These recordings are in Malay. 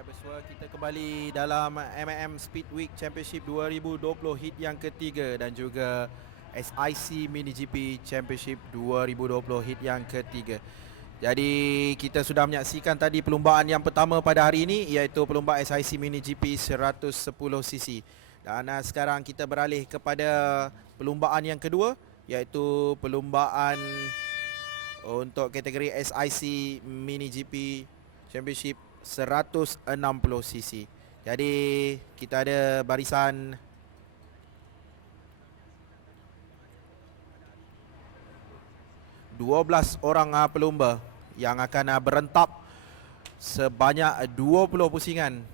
Hai bersua, kita kembali dalam M&M Speed Week Championship 2020 hit yang ketiga dan juga SIC Mini GP Championship 2020 hit yang ketiga. Jadi kita sudah menyaksikan tadi perlumbaan yang pertama pada hari ini, iaitu perlumbaan SIC Mini GP 110cc. Dan sekarang kita beralih kepada perlumbaan yang kedua, iaitu perlumbaan untuk kategori SIC Mini GP Championship 160cc. Jadi kita ada barisan orang pelumba yang akan berentap sebanyak 20 pusingan.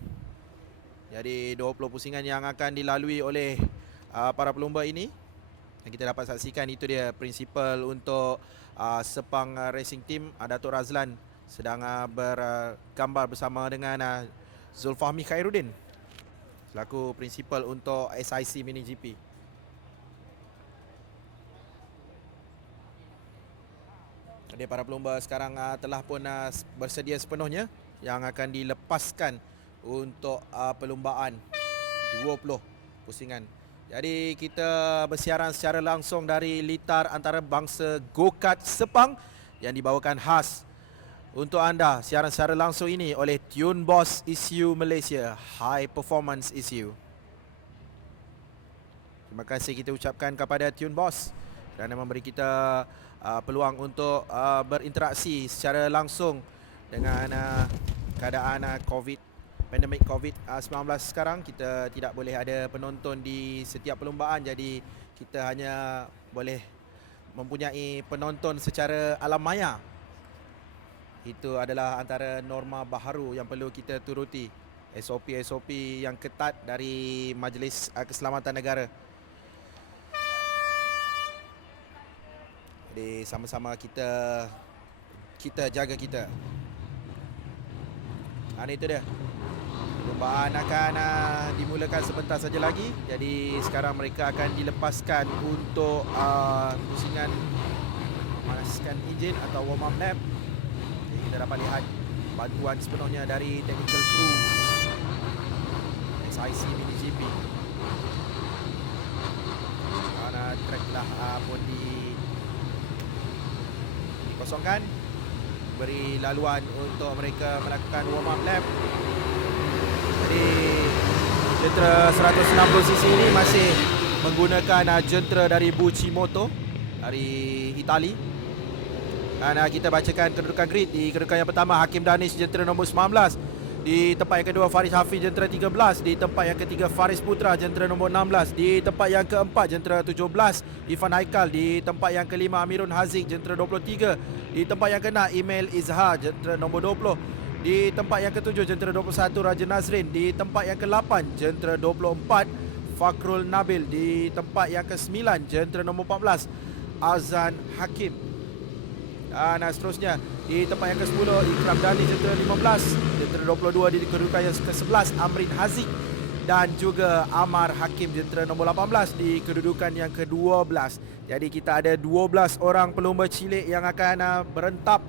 Jadi 20 pusingan yang akan dilalui oleh para pelumba ini. Dan kita dapat saksikan itu dia prinsipal untuk Sepang Racing Team, Datuk Razlan sedang bergambar bersama dengan Zulfahmi Khairuddin selaku prinsipal untuk SIC Mini GP. Jadi para pelumba sekarang telah pun bersedia sepenuhnya yang akan dilepaskan untuk perlumbaan 20 pusingan. Jadi kita bersiaran secara langsung dari litar antarabangsa Go-Kart Sepang yang dibawakan khas untuk anda. Siaran secara langsung ini oleh Tune Boss Issue Malaysia, High Performance Issue. Terima kasih kita ucapkan kepada Tune Boss kerana memberi kita peluang untuk berinteraksi secara langsung dengan keadaan pandemik COVID-19 sekarang. Kita tidak boleh ada penonton di setiap perlumbaan, jadi kita hanya boleh mempunyai penonton secara alam maya. Itu adalah antara norma baharu yang perlu kita turuti, SOP yang ketat dari Majlis Keselamatan Negara. Jadi sama-sama kita jaga kita. Itu dia. Perlumbaan akan dimulakan sebentar saja lagi. Jadi sekarang mereka akan dilepaskan untuk pusingan memanaskan enjin atau warm up lap. Jadi kita dapat lihat bantuan sepenuhnya dari technical crew SIC Mini GP. Karena track telah pun dikosongkan, beri laluan untuk mereka melakukan warm up lap. Jadi jentera 160cc ini masih menggunakan jentera dari Bucimoto dari Itali. Dan kita bacakan kedudukan grid. Di kedudukan yang pertama Hakim Danish jentera nombor 19. Di tempat yang kedua Faris Hafiz jentera 13. Di tempat yang ketiga Faris Putra jentera nombor 16. Di tempat yang keempat jentera 17 Ifan Haikal. Di tempat yang kelima Amirun Haziq jentera 23. Di tempat yang keenam Email Izhar jentera nombor 20. Di tempat yang ketujuh jentera 21 Raja Nazrin. Di tempat yang ke-8 jentera 24 Fakrul Nabil. Di tempat yang ke-9 jentera nombor 14 Azan Hakim. Dan seterusnya di tempat yang ke-10 Ikram Dani jentera 15. Jentera 22 di kedudukan yang ke-11 Amrin Haziq. Dan juga Amar Hakim jentera nombor 18 di kedudukan yang ke-12. Jadi kita ada 12 orang pelumba cilik yang akan berentap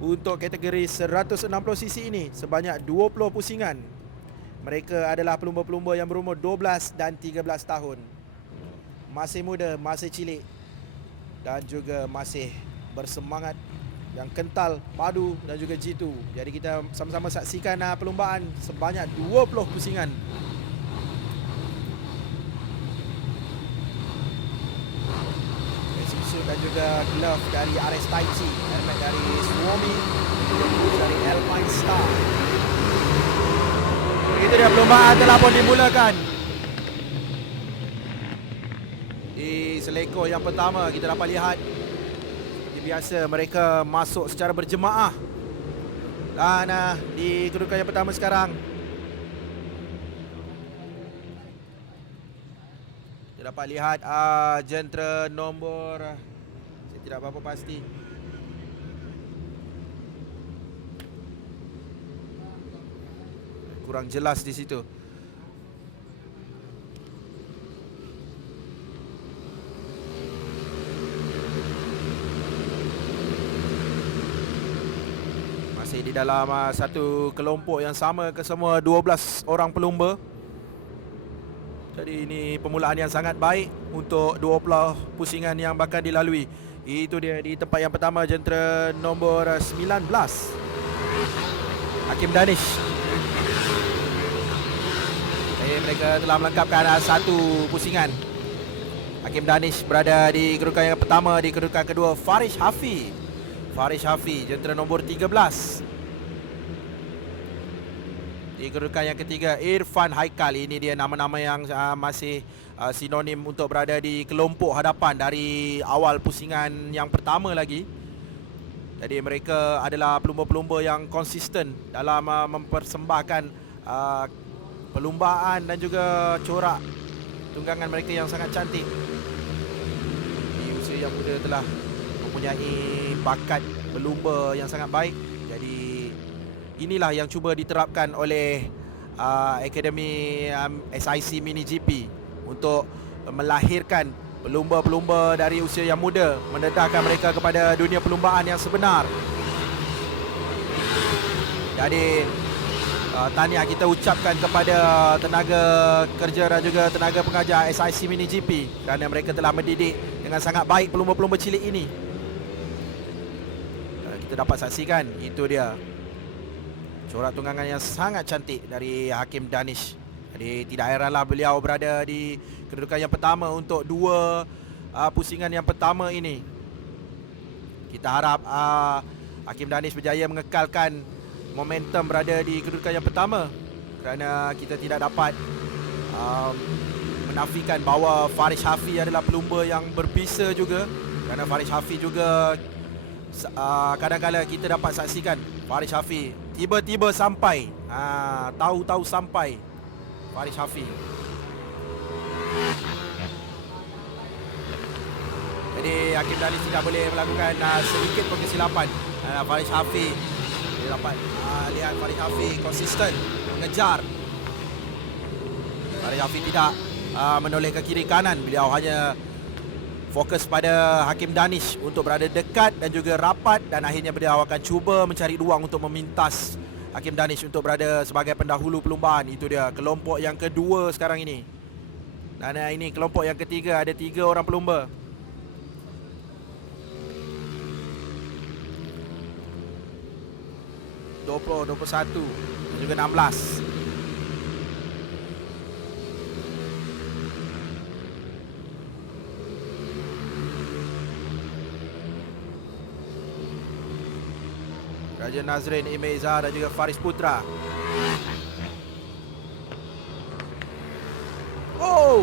untuk kategori 160cc ini sebanyak 20 pusingan. Mereka adalah pelumba-pelumba yang berumur 12 dan 13 tahun. Masih muda, masih cilik dan juga masih bersemangat, yang kental, padu dan juga jitu. Jadi kita sama-sama saksikan perlumbaan sebanyak 20 pusingan. Dan juga glove dari RS Taichi, helmet dari Suomi, dari Alpine Star. Begitu dia, perlumbaan telah pun dimulakan. Di selekor yang pertama kita dapat lihat seperti biasa mereka masuk secara berjemaah. Dan di kedudukan yang pertama sekarang kita dapat lihat jentera nombor, saya tidak berapa pasti, kurang jelas di situ. Masih di dalam satu kelompok yang sama kesemua 12 orang pelumba. Jadi ini permulaan yang sangat baik untuk 20 pusingan yang bakal dilalui. Itu dia di tempat yang pertama, jentera nombor 19, Hakim Danish. Mereka telah melengkapkan satu pusingan. Hakim Danish berada di kedudukan yang pertama. Di kedudukan kedua, Farish Hafi, jentera nombor 13. Di kedudukan yang ketiga, Irfan Haikal. Ini dia nama-nama yang masih sinonim untuk berada di kelompok hadapan dari awal pusingan yang pertama lagi. Jadi mereka adalah pelumba-pelumba yang konsisten dalam mempersembahkan perlumbaan dan juga corak tunggangan mereka yang sangat cantik. Di usia yang muda telah mempunyai bakat berlumba yang sangat baik. Jadi inilah yang cuba diterapkan oleh Akademi SIC Mini GP untuk melahirkan pelumba-pelumba dari usia yang muda, mendedahkan mereka kepada dunia perlumbaan yang sebenar. Jadi tahniah kita ucapkan kepada tenaga kerja dan juga tenaga pengajar SIC Mini GP kerana mereka telah mendidik dengan sangat baik pelumba-pelumba cilik ini. Kita dapat saksikan, itu dia corak tunggangan yang sangat cantik dari Hakim Danish. Jadi tidak heranlah beliau berada di kedudukan yang pertama untuk dua pusingan yang pertama ini. Kita harap Hakim Danish berjaya mengekalkan momentum berada di kedudukan yang pertama, kerana kita tidak dapat menafikan bahawa Farish Hafi adalah pelumba yang berbisa juga. Kerana Farish Hafi juga kadang-kadang kita dapat saksikan Farish Hafi tiba-tiba sampai, tahu-tahu sampai Farish Hafi. Jadi Hakim Danish tidak boleh melakukan sedikit pun kesilapan. Farish Hafi, dia dapat lihat Farish Hafi konsisten mengejar. Farish Hafi tidak menoleh ke kiri kanan. Beliau hanya fokus pada Hakim Danish untuk berada dekat dan juga rapat, dan akhirnya beliau akan cuba mencari ruang untuk memintas Hakim Danish untuk berada sebagai pendahulu perlumbaan. Itu dia kelompok yang kedua sekarang ini. Dan ini kelompok yang ketiga, ada 3 orang pelumba. (20, 21 dan juga 16. Raja Nazrin, Imeza dan juga Faris Putra. Oh,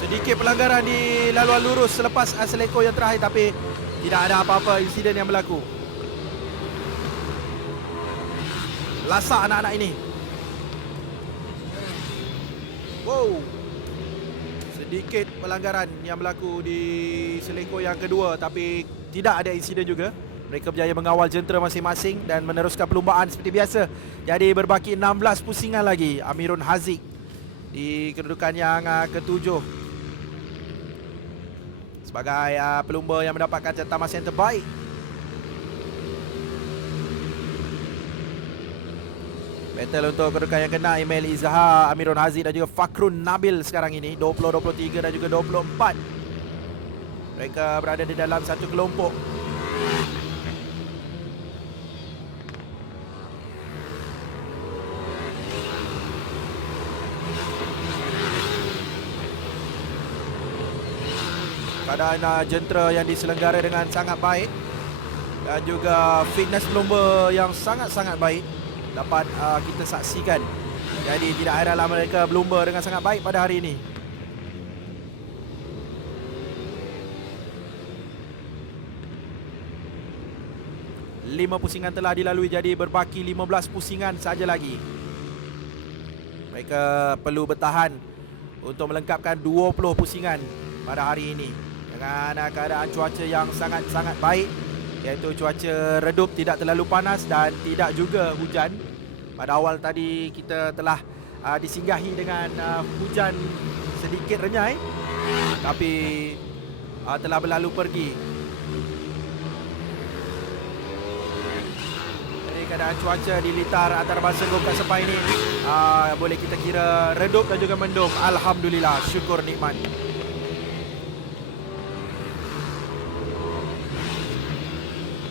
sedikit pelanggaran di laluan lurus selepas seleko yang terakhir, tapi tidak ada apa-apa insiden yang berlaku. Lasak anak-anak ini. Wow, sedikit pelanggaran yang berlaku di seleko yang kedua, tapi tidak ada insiden juga. Mereka berjaya mengawal jentera masing-masing dan meneruskan perlumbaan seperti biasa. Jadi berbaki 16 pusingan lagi. Amirun Haziq di kedudukan yang ketujuh sebagai pelumba yang mendapatkan catatan masa yang terbaik. Battle untuk kedudukan yang kena, Email Izhar, Amirun Haziq dan juga Fakrun Nabil sekarang ini 20, 23 dan juga 24. Mereka berada di dalam satu kelompok. Keadaan jentera yang diselenggara dengan sangat baik dan juga fitness pelumba yang sangat-sangat baik dapat kita saksikan. Jadi tidak heranlah mereka berlumba dengan sangat baik pada hari ini. Lima pusingan telah dilalui, jadi berbaki 15 pusingan saja lagi. Mereka perlu bertahan untuk melengkapkan 20 pusingan pada hari ini dengan keadaan cuaca yang sangat-sangat baik, iaitu cuaca redup, tidak terlalu panas dan tidak juga hujan. Pada awal tadi kita telah disinggahi dengan hujan sedikit renyai, tapi telah berlalu pergi. keadaan cuaca di litar antarabangsa Gokak Sepang ini boleh kita kira redup dan juga mendung. Alhamdulillah, syukur nikmat.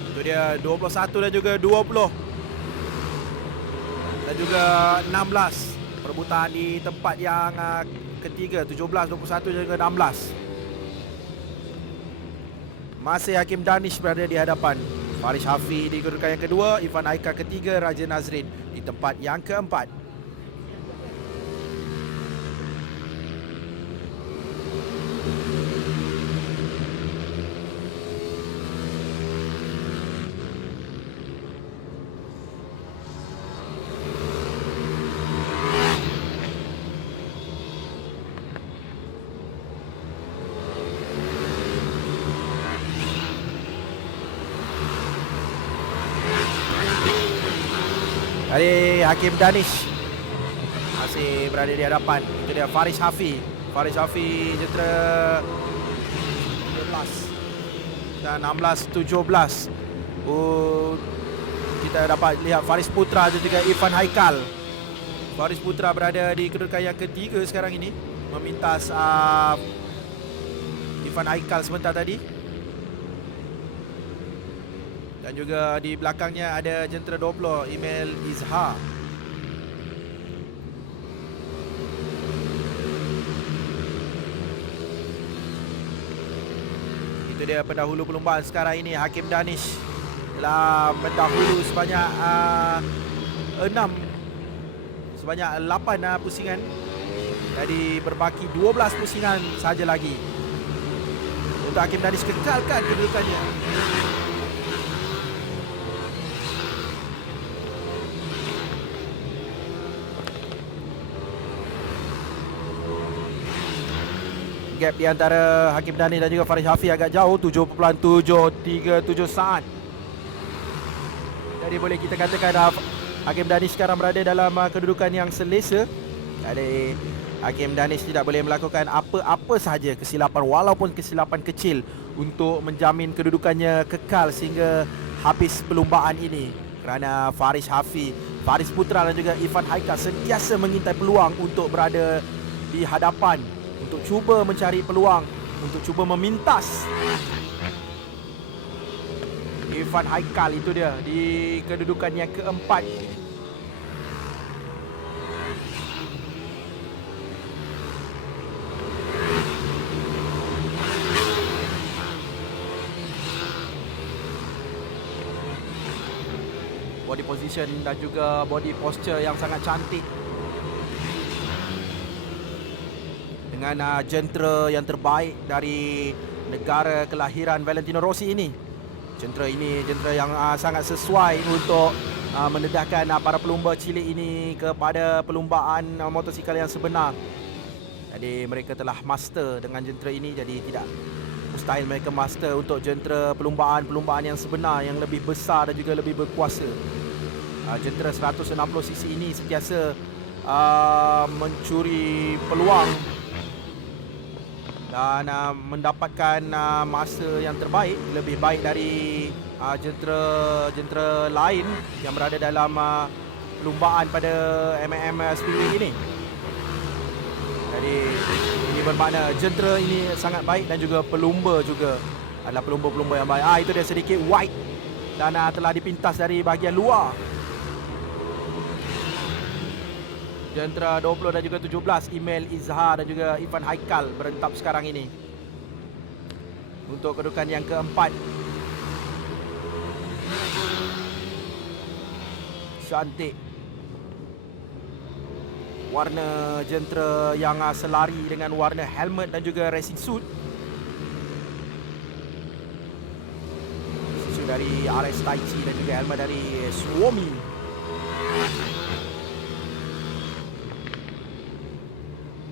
Itu dia 21 dan juga 20 dan juga 16. Perebutan di tempat yang ketiga, 17, 21 dan juga 16. Masih Hakim Danish berada di hadapan. Faris Hafi di kedudukan yang kedua, Irfan Haikal ketiga, Raja Nazrin di tempat yang keempat. Dari Hakim Danish masih berada di hadapan. Itu dia Faris Hafi. Faris Hafi jentera 17 dan 16-17. Kita dapat lihat Faris Putra dan juga Irfan Haikal. Faris Putra berada di kedudukan yang ketiga sekarang ini, memintas Irfan Haikal sebentar tadi. Dan juga di belakangnya ada jentera 20, Email Izhar. Itu dia pendahulu perlombaan sekarang ini. Hakim Danish telah mendahulu sebanyak 8 pusingan. Jadi berbaki 12 pusingan saja lagi untuk Hakim Danish kekalkan kedudukannya. Gap di antara Hakim Danish dan juga Faris Hafi agak jauh, 7.737 saat. Jadi boleh kita katakan Hakim Danish sekarang berada dalam kedudukan yang selesa. Jadi Hakim Danish tidak boleh melakukan apa-apa sahaja kesilapan, walaupun kesilapan kecil, untuk menjamin kedudukannya kekal sehingga habis perlumbaan ini. Kerana Faris Hafi, Faris Putra dan juga Irfan Haikal sentiasa mengintai peluang untuk berada di hadapan, untuk cuba mencari peluang, untuk cuba memintas. Irfan Haikal itu dia di kedudukan yang keempat. Body position dan juga body posture yang sangat cantik. Dengan jentera yang terbaik dari negara kelahiran Valentino Rossi ini. Jentera ini jentera yang sangat sesuai untuk mendedahkan para pelumba cilik ini kepada perlumbaan motosikal yang sebenar. Jadi mereka telah master dengan jentera ini, jadi tidak mustahil mereka master untuk jentera perlumbaan yang sebenar, yang lebih besar dan juga lebih berkuasa. Jentera 160cc ini sentiasa mencuri peluang dan mendapatkan masa yang terbaik, lebih baik dari jentera lain yang berada dalam perlumbaan pada MM Speedway ini. Jadi ini bermakna jentera ini sangat baik dan juga pelumba juga adalah pelumba-pelumba yang baik. Itu dia sedikit wide dan telah dipintas dari bahagian luar. Jentera 20 dan juga 17, Email Izhar dan juga Irfan Haikal berentap sekarang ini untuk kedudukan yang keempat. Cantik warna jentera yang selari dengan warna helmet dan juga racing suit. Suit dari RS Taichi dan juga helmet dari Suomi.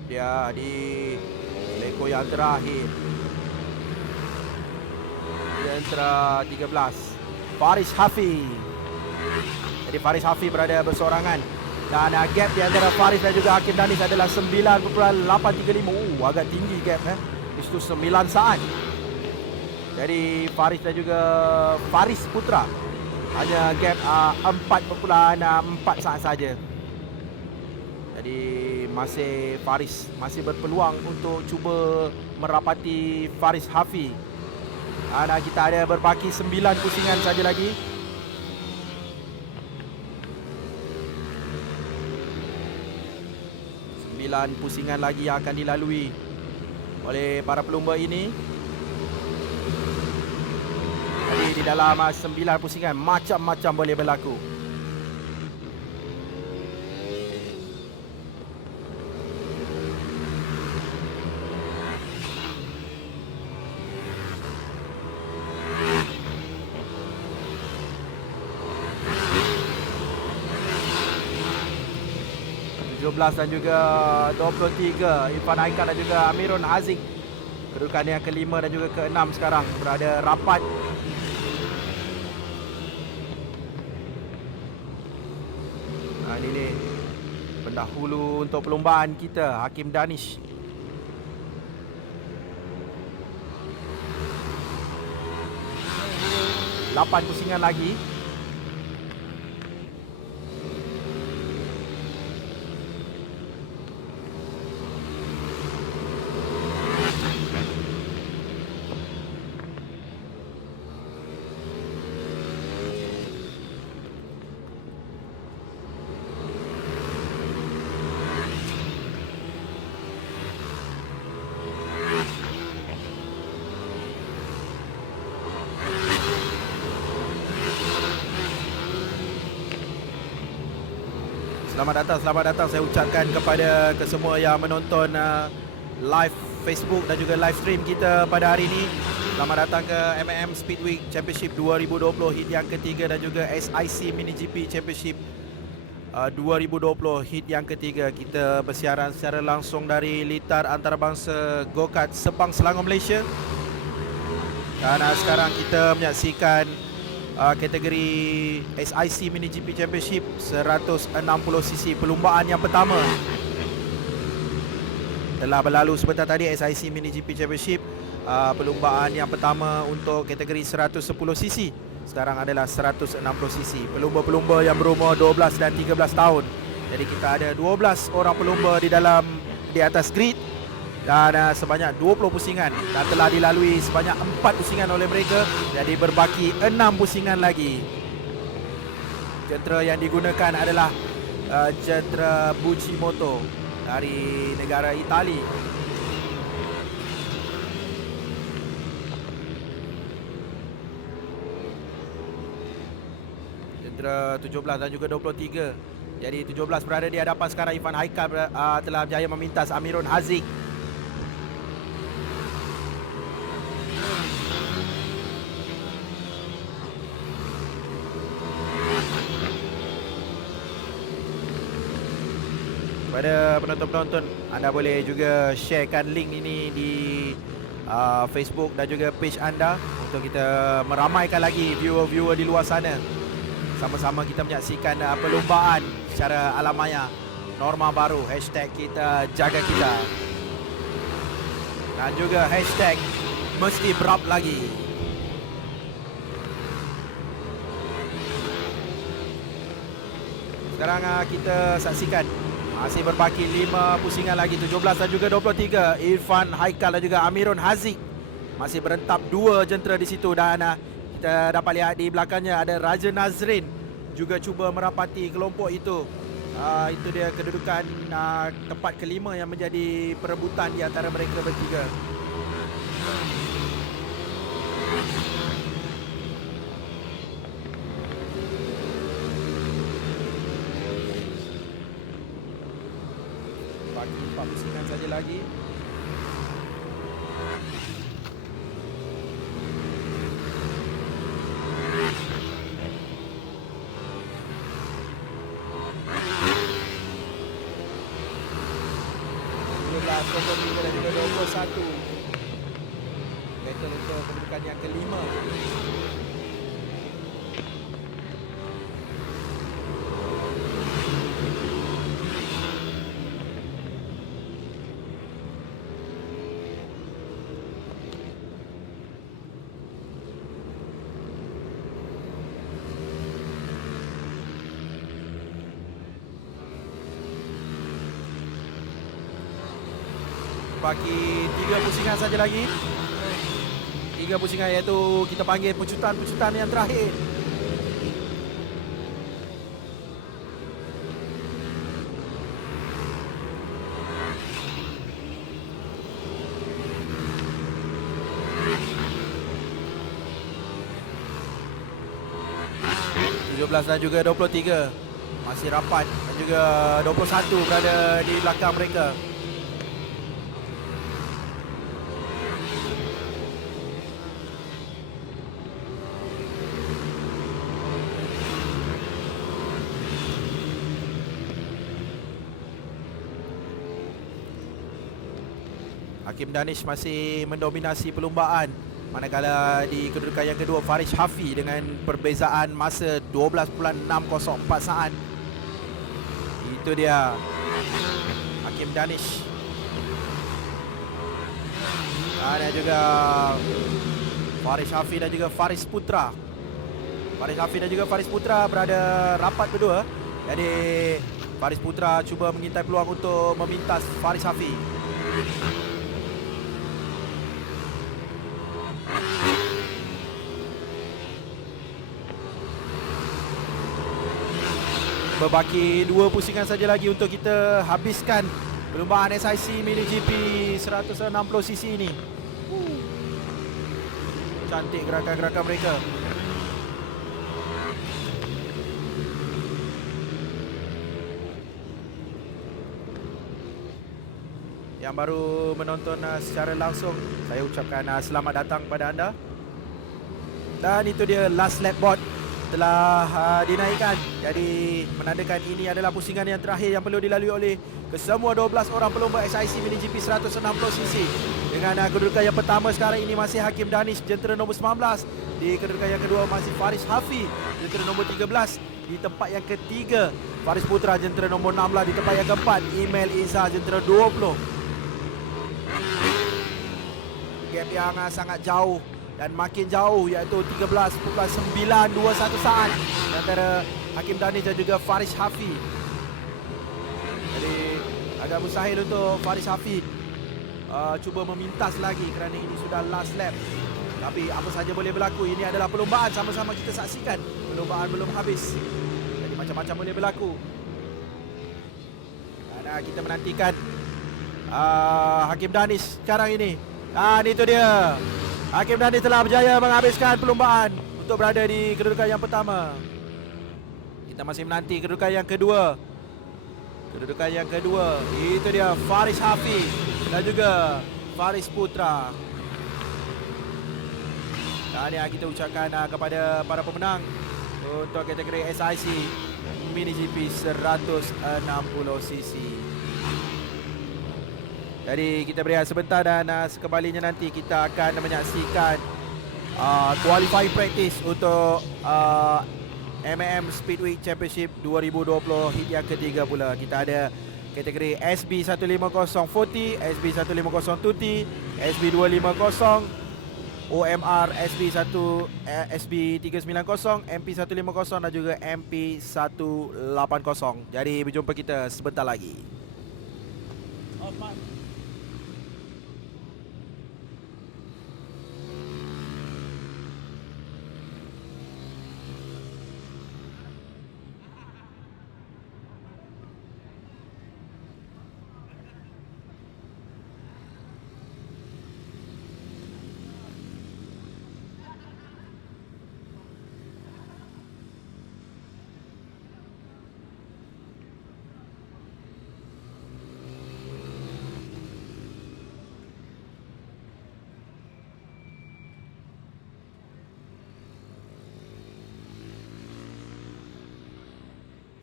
Dia di leko yang terakhir, jentera 13, Faris Hafi. Jadi Faris Hafi berada bersorangan dan gap di antara Faris dan juga Hakim Danish adalah 9.835. Agak tinggi gap Itu 9 saat. Jadi Faris dan juga Faris Putra Hanya gap 4.4 saat saja. Jadi masih Faris masih berpeluang untuk cuba merapati Faris Hafi. Dan kita ada berbaki 9 pusingan saja lagi. Pusingan lagi yang akan dilalui oleh para pelumba ini. Jadi di dalam 9 pusingan macam-macam boleh berlaku. Dan juga 23 Irfan Haikal dan juga Amirul Haziq. Kedudukan yang kelima dan juga keenam sekarang berada rapat. Ini pendahulu untuk perlombaan kita, Hakim Danish. Lapan pusingan lagi. Selamat datang saya ucapkan kepada kesemua yang menonton live Facebook dan juga live stream kita pada hari ini. Selamat datang ke M&M Speedway Championship 2020 hit yang ketiga dan juga SIC Mini GP Championship 2020 hit yang ketiga. Kita bersiaran secara langsung dari litar antarabangsa Go-Kart Sepang Selangor, Malaysia. Dan sekarang kita menyaksikan kategori SIC Mini GP Championship 160cc. Perlumbaan yang pertama telah berlalu sebentar tadi. SIC Mini GP Championship perlumbaan yang pertama untuk kategori 110cc sekarang adalah 160cc. Pelumba-pelumba yang berumur 12 dan 13 tahun. Jadi kita ada 12 orang pelumba di atas grid. Dan sebanyak 20 pusingan dan telah dilalui sebanyak 4 pusingan oleh mereka. Jadi berbaki 6 pusingan lagi. Jentera yang digunakan adalah jentera Bucimoto dari negara Itali. Jentera 17 dan juga 23. Jadi 17 berada di hadapan sekarang. Irfan Haikal telah berjaya memintas Amirul Haziq. Kepada penonton-penonton, anda boleh juga sharekan link ini di Facebook dan juga page anda untuk kita meramaikan lagi viewer-viewer di luar sana. Sama-sama kita menyaksikan perlombaan secara alam maya. Norma baru, hashtag kita jaga kita. Dan juga hashtag mesti berap lagi. Sekarang kita saksikan masih berbaki 5 pusingan lagi. 17 dan juga 23. Irfan Haikal dan juga Amirul Haziq masih berentap 2 jentera di situ. Dan kita dapat lihat di belakangnya ada Raja Nazrin juga cuba merapati kelompok itu. Itu dia kedudukan tempat kelima yang menjadi perebutan di antara mereka bertiga. Bagi 4 pusingan saja lagi. Dan juga 21. Battle untuk kedudukan yang kelima. Berbaki 3 pusingan saja lagi. 3 pusingan, iaitu kita panggil pecutan-pecutan yang terakhir. Dan juga 23 masih rapat, dan juga 21 berada di belakang mereka. Hakim Danish masih mendominasi perlumbaan, manakala di kedudukan yang kedua Farish Hafi dengan perbezaan masa 12.604 saat. Itu dia Hakim Danish. Ada juga Farish Hafi dan juga Faris Putra. Farish Hafi dan juga Faris Putra berada rapat berdua. Jadi Faris Putra cuba mengintai peluang untuk memintas Faris Hafi. Berbaki 2 pusingan saja lagi untuk kita habiskan perlumbaan SIC Mini GP 160cc ini. Cantik gerakan-gerakan mereka. Yang baru menonton secara langsung, saya ucapkan selamat datang kepada anda. Dan itu dia last lap board telah dinaikkan. Jadi menandakan ini adalah pusingan yang terakhir yang perlu dilalui oleh kesemua 12 orang pelumba SIC Mini GP 160cc. Dengan kedudukan yang pertama sekarang ini masih Hakim Danish, jentera nombor 19. Di kedudukan yang kedua masih Faris Hafi, jentera nombor 13. Di tempat yang ketiga Faris Putra, jentera nombor 16. Di tempat yang keempat Email Izzah, jentera 20. Gap yang sangat jauh dan makin jauh, iaitu 13.921 saat antara Hakim Danish dan juga Faris Hafi. Jadi agak mustahil untuk Faris Hafi cuba memintas lagi kerana ini sudah last lap. Tapi apa saja boleh berlaku. Ini adalah perlumbaan, sama-sama kita saksikan. Perlumbaan belum habis, jadi macam-macam boleh berlaku. Dan kita menantikan Hakim Danish sekarang ini. Dan itu dia, Hakim Danish telah berjaya menghabiskan perlumbaan untuk berada di kedudukan yang pertama. Kita masih menanti kedudukan yang kedua. Kedudukan yang kedua, itu dia Faris Hafi dan juga Faris Putra. Dan yang kita ucapkan kepada para pemenang untuk kategori SIC Mini GP 160cc. Jadi kita berehat sebentar dan sekembalinya nanti kita akan menyaksikan qualifying practice untuk MAM Speedway Championship 2020 hit yang ketiga pula. Kita ada kategori SB 15040, SB 150 Tuti, SB 250, OMR SB 390, MP 150 dan juga MP 180. Jadi berjumpa kita sebentar lagi.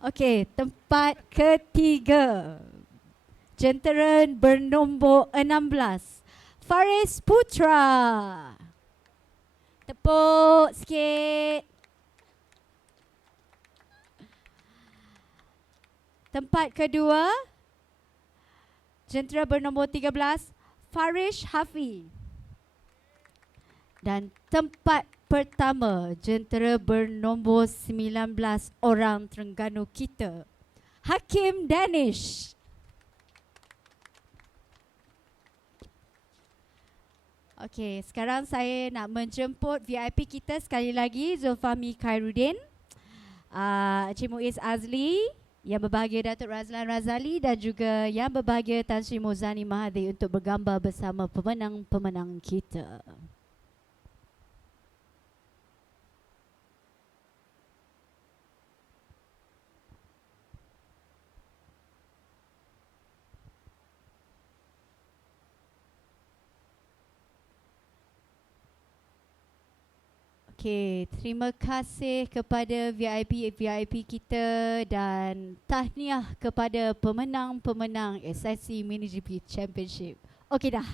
Okey, tempat ketiga. Jentera bernombor 16, Faris Putra. Tepuk sikit. Tempat kedua, jentera bernombor 13, Farish Hafi. Dan tempat pertama, jentera bernombor 19 orang Terengganu kita, Hakim Danish. Okey, sekarang saya nak menjemput VIP kita sekali lagi, Zulfami Khairuddin, Encik Muiz Azli, yang berbahagia Datuk Razlan Razali dan juga yang berbahagia Tan Sri Muzani Mahathir untuk bergambar bersama pemenang-pemenang kita. Okey, terima kasih kepada VIP kita dan tahniah kepada pemenang-pemenang SIC Mini GP Championship. Okey dah.